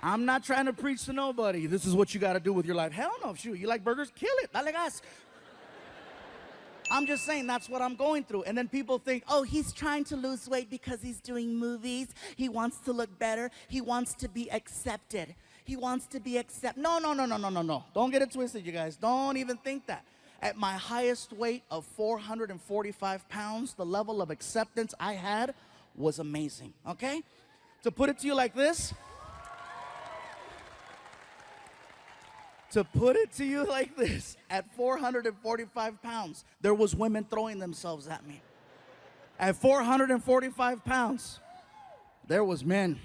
I'm not trying to preach to nobody. This is what you got to do with your life. Hell no, shoot. You like burgers? Kill it. Dale gas. I'm just saying that's what I'm going through. And then people think, oh, he's trying to lose weight because he's doing movies. He wants to look better. He wants to be accepted. He wants to be accepted. No, no, no, no, no, no, no. Don't get it twisted, you guys. Don't even think that. At my highest weight of 445 pounds, the level of acceptance I had was amazing, okay? To put it to you like this, at 445 pounds, there was women throwing themselves at me. At 445 pounds, there was men.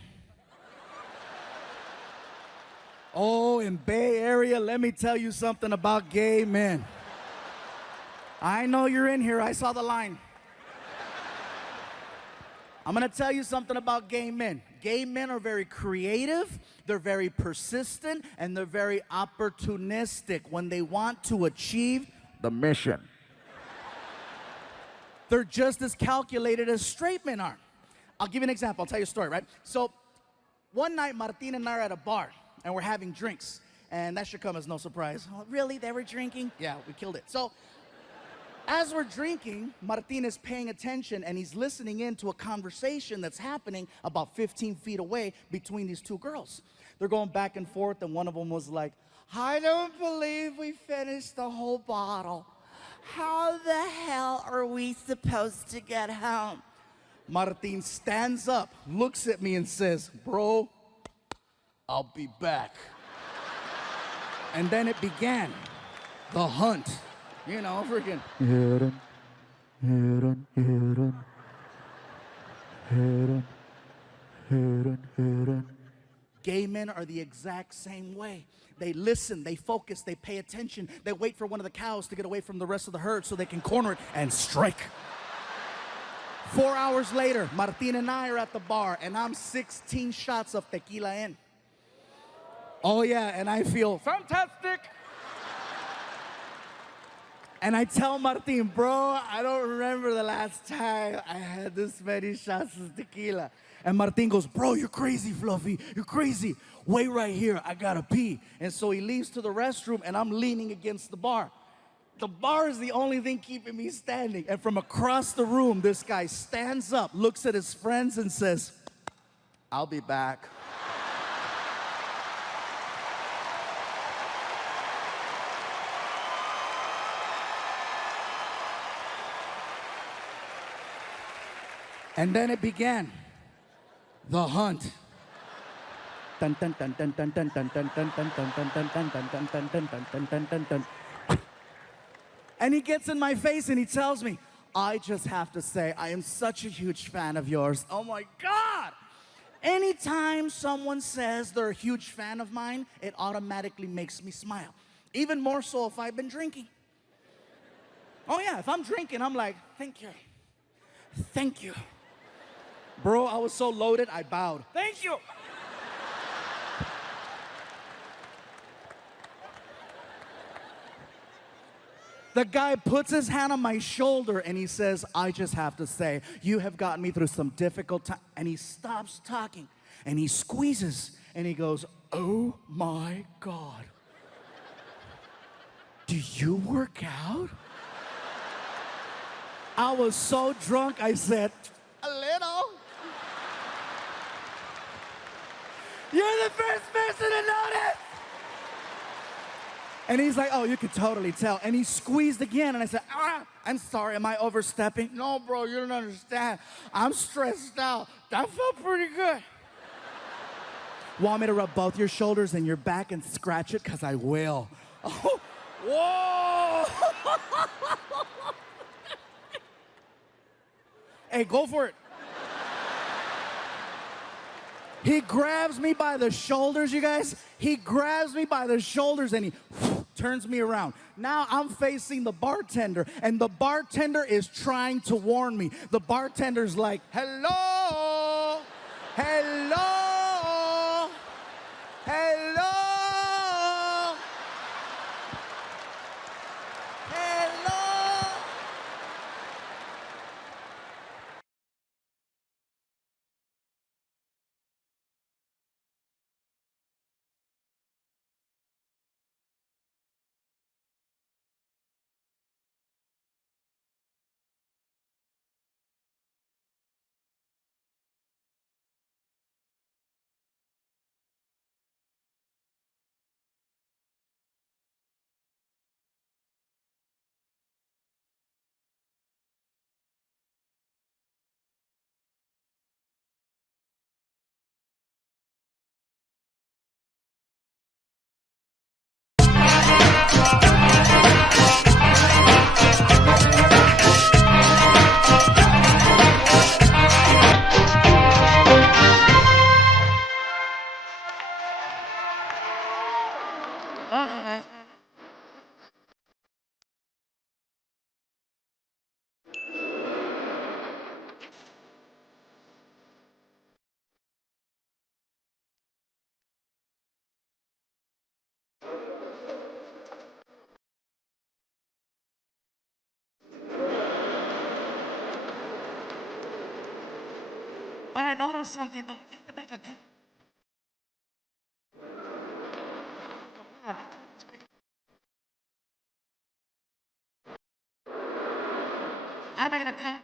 Oh, in Bay Area, let me tell you something about gay men. I know you're in here. I saw the line. I'm going to tell you something about gay men. Gay men are very creative, they're very persistent, and they're very opportunistic when they want to achieve the mission. They're just as calculated as straight men are. I'll give you an example. I'll tell you a story, right? So one night, Martin and I are at a bar, and we're having drinks. And that should come as no surprise. Oh, really? They were drinking? Yeah, we killed it. So as we're drinking, Martin is paying attention and he's listening in to a conversation that's happening about 15 feet away between these two girls. They're going back and forth, and one of them was like, I don't believe we finished the whole bottle. How the hell are we supposed to get home? Martin stands up, looks at me and says, bro, I'll be back. And then it began, the hunt. You know, freaking. Gay men are the exact same way. They listen, they focus, they pay attention. They wait for one of the cows to get away from the rest of the herd so they can corner it and strike. 4 hours later, Martin and I are at the bar, and I'm 16 shots of tequila in. Oh yeah, and I feel fantastic. And I tell Martin, bro, I don't remember the last time I had this many shots of tequila. And Martin goes, bro, you're crazy, Fluffy. You're crazy. Wait right here. I gotta pee. And so he leaves to the restroom, and I'm leaning against the bar. The bar is the only thing keeping me standing. And from across the room, this guy stands up, looks at his friends, and says, I'll be back. And then it began, the hunt. And he gets in my face and he tells me, I just have to say, I am such a huge fan of yours. Oh my God! Anytime someone says they're a huge fan of mine, it automatically makes me smile. Even more so if I've been drinking. Oh yeah, if I'm drinking, I'm like, thank you. Thank you. Bro, I was so loaded, I bowed. Thank you. The guy puts his hand on my shoulder and he says, I just have to say, you have gotten me through some difficult time. And he stops talking and he squeezes and he goes, oh my God. Do you work out? I was so drunk, I said, a little. You're the first person to notice. And he's like, oh, you could totally tell. And he squeezed again, and I said, I'm sorry, am I overstepping? No, bro, you don't understand. I'm stressed out. That felt pretty good. Want me to rub both your shoulders and your back and scratch it? Because I will. Oh, whoa. Hey, go for it. He grabs me by the shoulders, you guys. He grabs me by the shoulders and he turns me around. Now I'm facing the bartender, and the bartender is trying to warn me. The bartender's like, hello, hello, hello. I noticed something. I made a cut.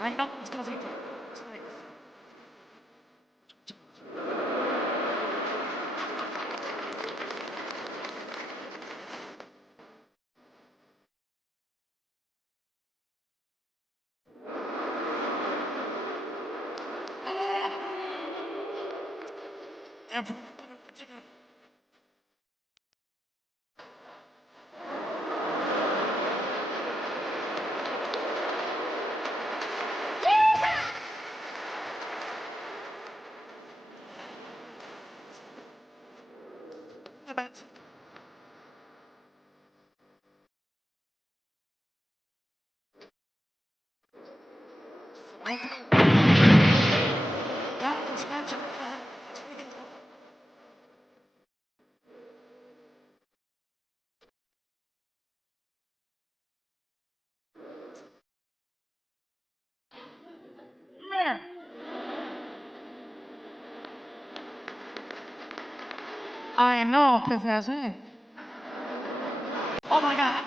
I know it's gonna take. I know, Professor. Oh my god.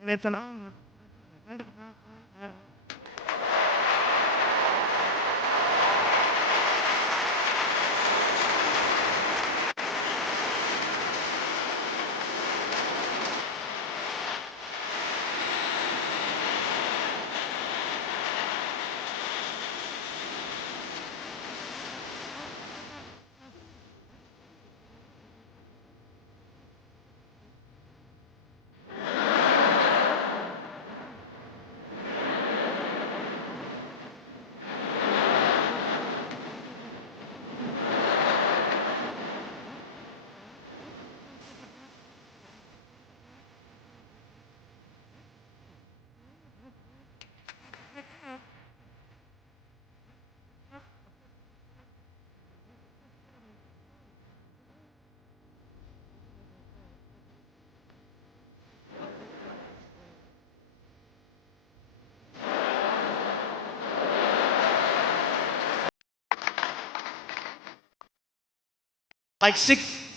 And it's an honor. Like six.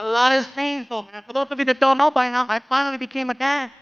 A lot is painful, man. For those of you that don't know by now, I finally became a dad.